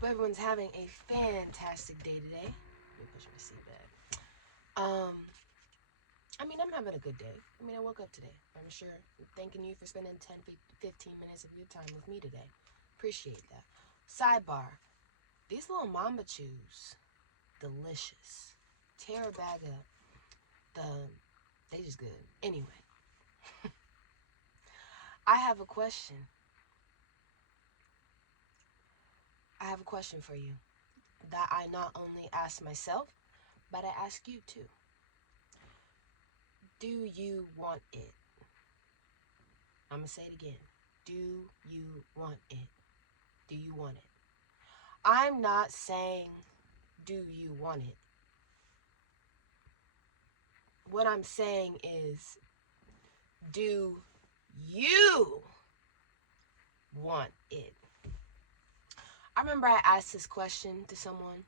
hope everyone's having a fantastic day today. Let me push my seatbelt. I'm having a good day. I woke up today. I'm sure. Thanking you for spending 10, 15 minutes of your time with me today. Appreciate that. Sidebar. These little Mamba Chews, delicious. Tear a bag up. They just good. Anyway, I have a question. I have a question for you that I not only ask myself, but I ask you too. Do you want it? I'm going to say it again. Do you want it? Do you want it? I'm not saying, do you want it? What I'm saying is, do you want it? I remember I asked this question to someone.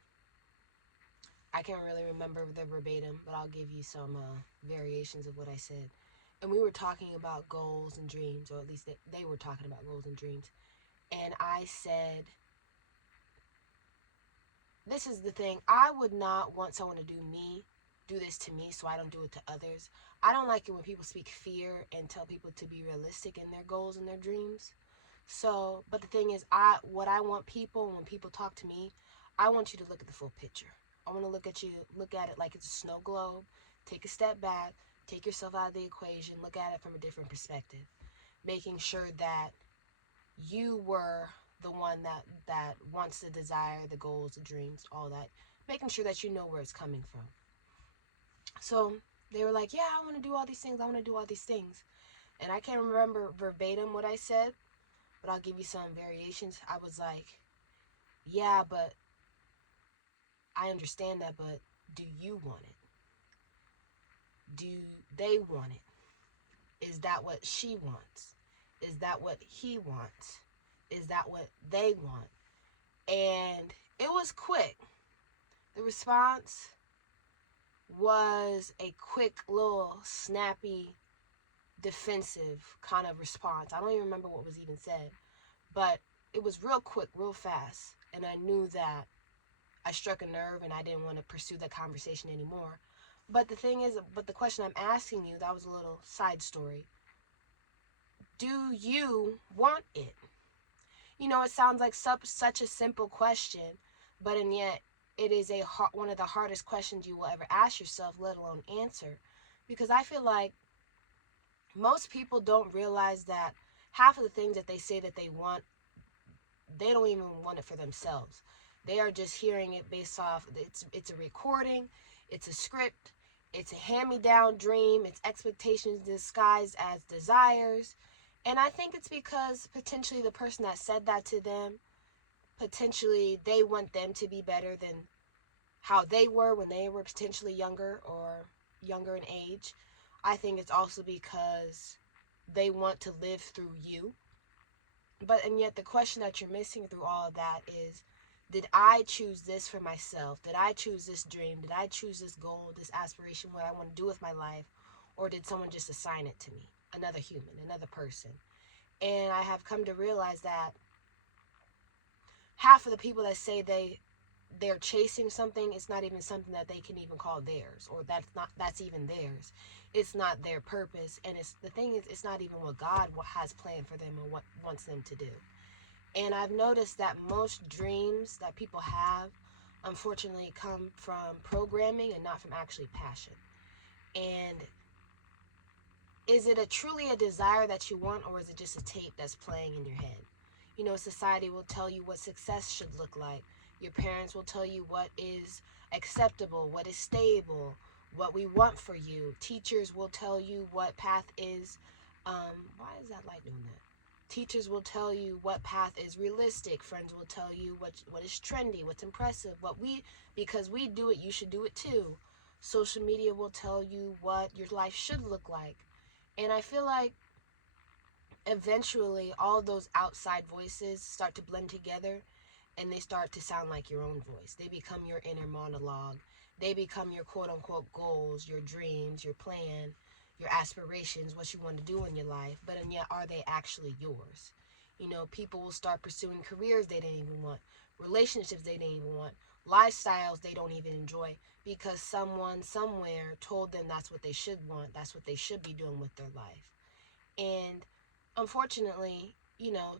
I can't really remember the verbatim, but I'll give you some variations of what I said. And we were talking about goals and dreams, or at least they were talking about goals and dreams. And I said, this is the thing. I would not want someone to do this to me so I don't do it to others. I don't like it when people speak fear and tell people to be realistic in their goals and their dreams. So, but the thing is, what I want people, when people talk to me, I want you to look at the full picture. I want to look at it like it's a snow globe. Take a step back, take yourself out of the equation, look at it from a different perspective. Making sure that you were the one that wants the desire, the goals, the dreams, all that. Making sure that you know where it's coming from. So they were like, yeah, I want to do all these things. I want to do all these things. And I can't remember verbatim what I said, but I'll give you some variations. I was like, yeah, but I understand that, but do you want it? Do they want it? Is that what she wants? Is that what he wants? Is that what they want? And it was quick. The response was a quick, little, snappy, defensive kind of response. I don't even remember what was even said, but it was real quick, real fast, and I knew that I struck a nerve and I didn't want to pursue that conversation anymore. But the thing is, the question I'm asking you, that was a little side story. Do you want it? It sounds like such a simple question, but and yet it is one of the hardest questions you will ever ask yourself, let alone answer. Because I feel like most people don't realize that half of the things that they say that they want, they don't even want it for themselves. They are just hearing it based off, it's a recording, it's a script, it's a hand-me-down dream, it's expectations disguised as desires. And I think it's because potentially the person that said that to them, potentially they want them to be better than how they were when they were potentially younger or younger in age. I think it's also because they want to live through you. And yet the question that you're missing through all of that is, did I choose this for myself? Did I choose this dream? Did I choose this goal, this aspiration, what I want to do with my life? Or did someone just assign it to me? Another human, another person. And I have come to realize that half of the people that say they're chasing something, it's not even something that they can even call theirs, or that's even theirs. It's not their purpose, and the thing is, it's not even what God has planned for them and what wants them to do. And I've noticed that most dreams that people have, unfortunately, come from programming and not from actually passion. And is it truly a desire that you want, or is it just a tape that's playing in your head? Society will tell you what success should look like. Your parents will tell you what is acceptable, what is stable, what we want for you. Teachers will tell you what path is. Why is that light doing that? Teachers will tell you what path is realistic. Friends will tell you what is trendy, what's impressive. Because we do it, you should do it too. Social media will tell you what your life should look like. And I feel like eventually all those outside voices start to blend together, and they start to sound like your own voice. They become your inner monologue. They become your quote-unquote goals, your dreams, your plan, your aspirations, what you want to do in your life. And yet, are they actually yours? People will start pursuing careers they didn't even want, relationships they didn't even want, lifestyles they don't even enjoy, because someone somewhere told them that's what they should want, that's what they should be doing with their life. And unfortunately,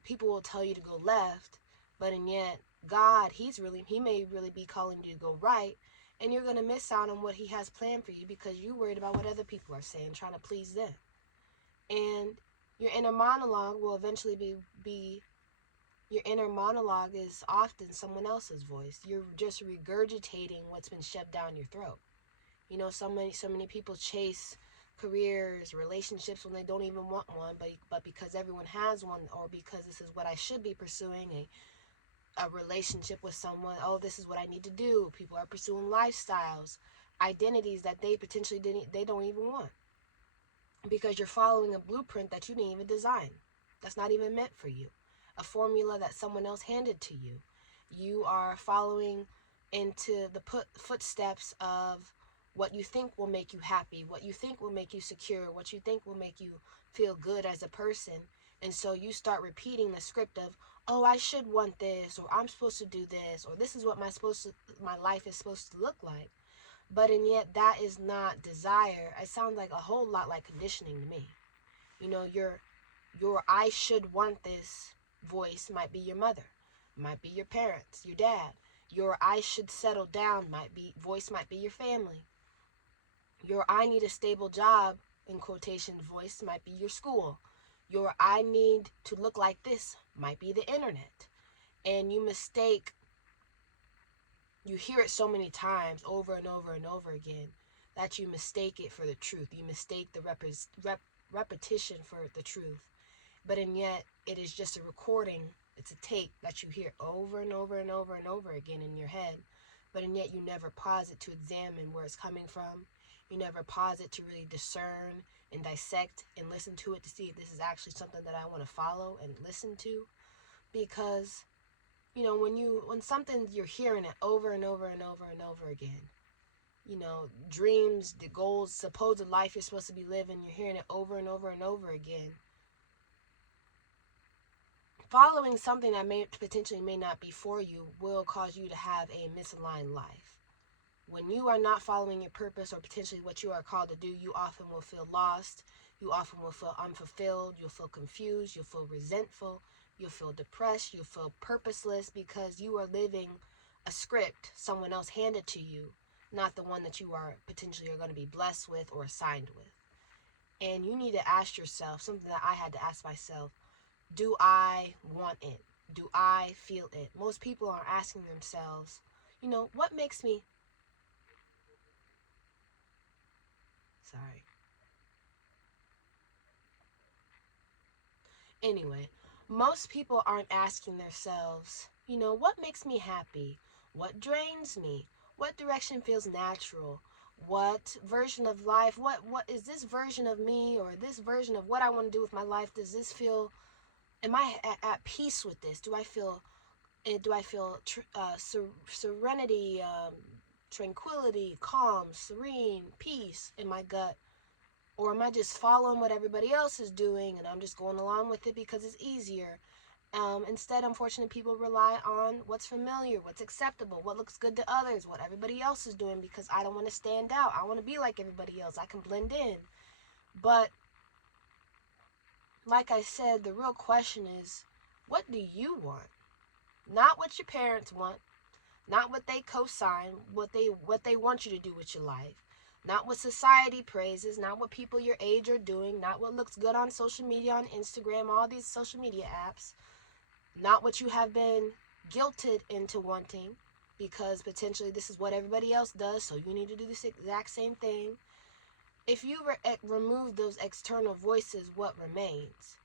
people will tell you to go left, but and yet God, he may really be calling you to go right, and you're going to miss out on what he has planned for you because you're worried about what other people are saying, trying to please them. And your inner monologue will eventually be your inner monologue is often someone else's voice. You're just regurgitating what's been shoved down your throat. So many people chase careers, relationships when they don't even want one, but because everyone has one, or because this is what I should be pursuing, a relationship with someone, oh, this is what I need to do. People are pursuing lifestyles, identities that they don't even want, because you're following a blueprint that you didn't even design. That's not even meant for you. A formula that someone else handed to you. You are following into the footsteps of what you think will make you happy, what you think will make you secure, what you think will make you feel good as a person. And so you start repeating the script of, oh, I should want this, or I'm supposed to do this, or this is what my life is supposed to look like. But and yet that is not desire. It sounds like a whole lot like conditioning to me. Your I should want this voice might be your mother, might be your parents, your dad. Your I should settle down voice might be your family. Your I need a stable job, in quotation voice, might be your school. Your I need to look like this might be the internet. And you hear it so many times over and over and over again that you mistake it for the truth. You mistake the repetition for the truth. But and yet it is just a recording. It's a tape that you hear over and over and over and over again in your head. But and yet you never pause it to examine where it's coming from. You never pause it to really discern and dissect and listen to it to see if this is actually something that I want to follow and listen to. Because when something, you're hearing it over and over and over and over again, dreams, the goals, supposed life you're supposed to be living, you're hearing it over and over and over again. Following something that may not be for you will cause you to have a misaligned life. When you are not following your purpose or potentially what you are called to do, you often will feel lost. You often will feel unfulfilled. You'll feel confused. You'll feel resentful. You'll feel depressed. You'll feel purposeless because you are living a script someone else handed to you, not the one that you are potentially going to be blessed with or assigned with. And you need to ask yourself something that I had to ask myself: do I want it? Do I feel it? Most people are asking themselves, what makes me... Sorry. Anyway, most people aren't asking themselves, what makes me happy? What drains me? What direction feels natural? What version of life, what is this version of me, or this version of what I want to do with my life? Does this feel, am I at peace with this? Do I feel serenity, tranquility, calm, serene, peace in my gut? Or am I just following what everybody else is doing and I'm just going along with it because it's easier? Instead, unfortunately, people rely on what's familiar, what's acceptable, what looks good to others, what everybody else is doing, because I don't want to stand out. I want to be like everybody else. I can blend in. But like I said, the real question is, what do you want? Not what your parents want, not what they co-sign, what they want you to do with your life. Not what society praises, not what people your age are doing, not what looks good on social media, on Instagram, all these social media apps. Not what you have been guilted into wanting, because potentially this is what everybody else does, so you need to do this exact same thing. If you remove those external voices, what remains?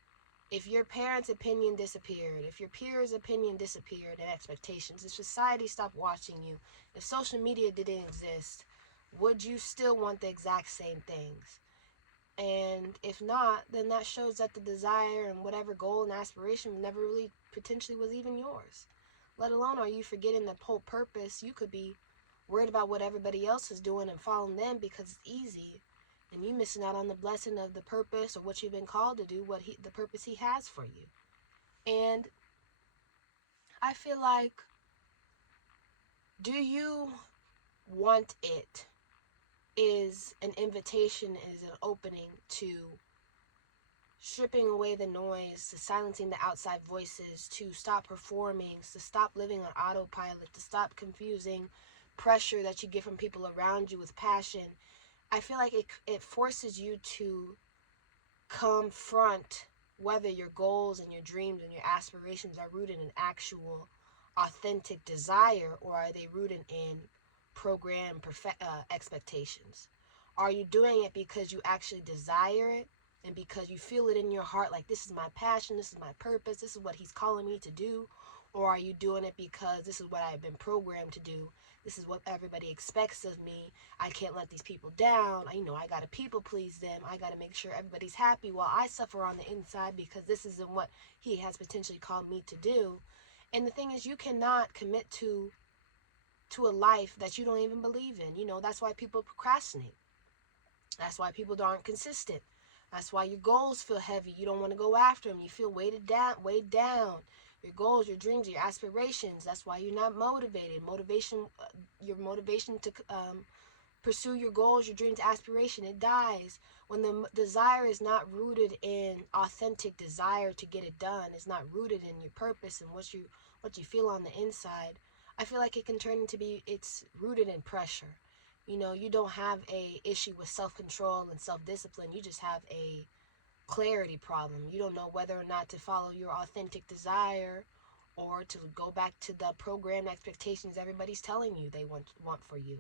If your parents' opinion disappeared, if your peers' opinion disappeared and expectations, if society stopped watching you, if social media didn't exist, would you still want the exact same things? And if not, then that shows that the desire and whatever goal and aspiration never really potentially was even yours. Let alone, are you forgetting the whole purpose? You could be worried about what everybody else is doing and following them because it's easy, and you missing out on the blessing of the purpose or what you've been called to do, the purpose he has for you. And I feel like Do you want it? Is an invitation, is an opening to stripping away the noise, to silencing the outside voices, to stop performing, to stop living on autopilot, to stop confusing pressure that you get from people around you with passion. I feel like it forces you to confront whether your goals and your dreams and your aspirations are rooted in actual authentic desire, or are they rooted in program expectations. Are you doing it because you actually desire it and because you feel it in your heart, like this is my passion, this is my purpose, this is what he's calling me to do? Or are you doing it because this is what I've been programmed to do, this is what everybody expects of me, I can't let these people down, I gotta people please them, I gotta make sure everybody's happy while I suffer on the inside because this isn't what he has potentially called me to do? And the thing is, you cannot commit to a life that you don't even believe in. That's why people procrastinate. That's why people aren't consistent. That's why your goals feel heavy. You don't want to go after them. You feel weighted down. Your goals, your dreams, your aspirations. That's why you're not motivated. Your motivation to pursue your goals, your dreams, aspiration, it dies when the desire is not rooted in authentic desire to get it done. It's not rooted in your purpose and what you feel on the inside. I feel like it can turn into it's rooted in pressure. You don't have a issue with self-control and self-discipline. You just have a clarity problem. You don't know whether or not to follow your authentic desire or to go back to the programmed expectations everybody's telling you they want for you.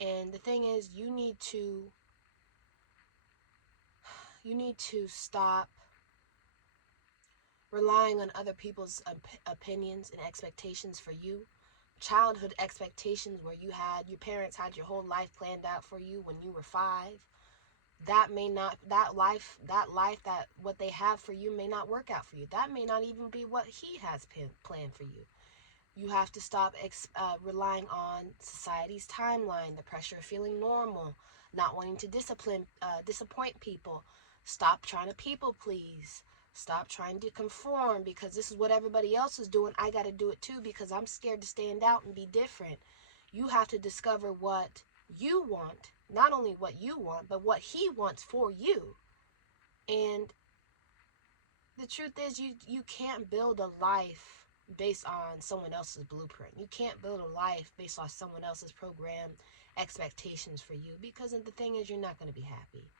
And the thing is, you need to stop relying on other people's opinions and expectations for you. Childhood expectations where your parents had your whole life planned out for you when you were 5. That what they have for you may not work out for you. That may not even be what he has planned for you. You have to stop relying on society's timeline, the pressure of feeling normal, not wanting to disappoint people. Stop trying to people please. Stop trying to conform because this is what everybody else is doing. I got to do it too because I'm scared to stand out and be different. You have to discover what you want, not only what you want, but what he wants for you. And the truth is, you can't build a life based on someone else's blueprint. You can't build a life based on someone else's programmed expectations for you, because the thing is, you're not going to be happy.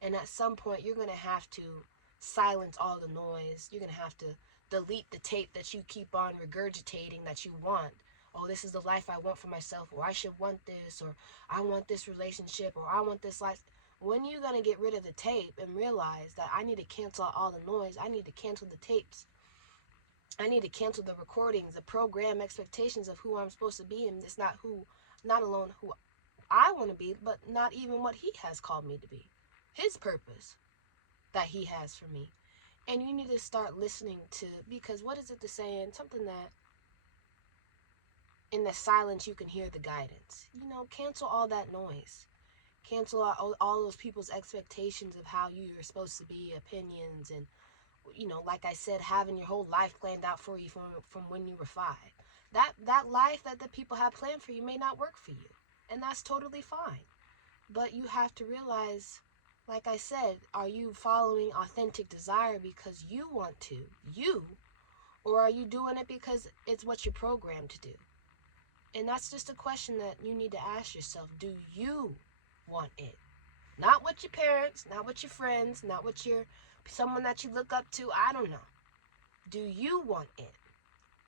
And at some point, you're going to have to silence all the noise. You're going to have to delete the tape that you keep on regurgitating that you want. Oh, this is the life I want for myself, or I should want this, or I want this relationship, or I want this life. When you're going to get rid of the tape and realize that I need to cancel out all the noise, I need to cancel the tapes, I need to cancel the recordings, the program expectations of who I'm supposed to be, and it's not alone who I want to be, but not even what he has called me to be. His purpose that he has for me. And you need to start listening to, because what is it the saying? Something that in the silence you can hear the guidance. Cancel all that noise. Cancel out all those people's expectations of how you're supposed to be, opinions, and, like I said, having your whole life planned out for you from when you were 5. That life that the people have planned for you may not work for you. And that's totally fine. But you have to realize, like I said, are you following authentic desire because you want to, or are you doing it because it's what you're programmed to do? And that's just a question that you need to ask yourself. Do you want it? Not what your parents, not what your friends, not what someone that you look up to, I don't know. Do you want it?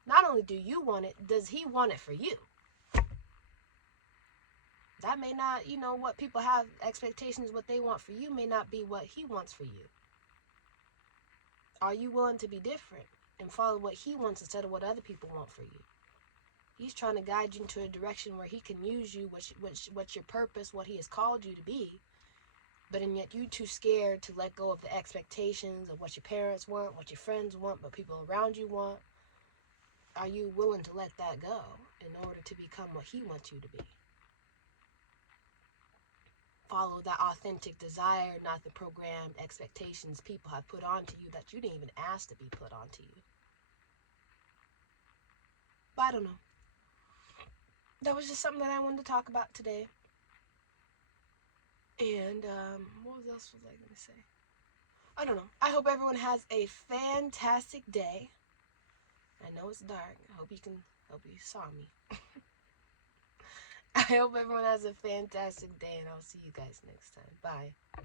Not only do you want it, does he want it for you? That may not, what people have expectations, what they want for you may not be what he wants for you. Are you willing to be different and follow what he wants instead of what other people want for you? He's trying to guide you into a direction where he can use you, what's your purpose, what he has called you to be. But and yet you too scared to let go of the expectations of what your parents want, what your friends want, what people around you want. Are you willing to let that go in order to become what he wants you to be? Follow that authentic desire, not the programmed expectations people have put onto you that you didn't even ask to be put onto you. But I don't know. that was just something that I wanted to talk about today. And what else was I gonna say? I don't know. I hope everyone has a fantastic day. I know it's dark. I hope you saw me. I hope everyone has a fantastic day, and I'll see you guys next time. Bye.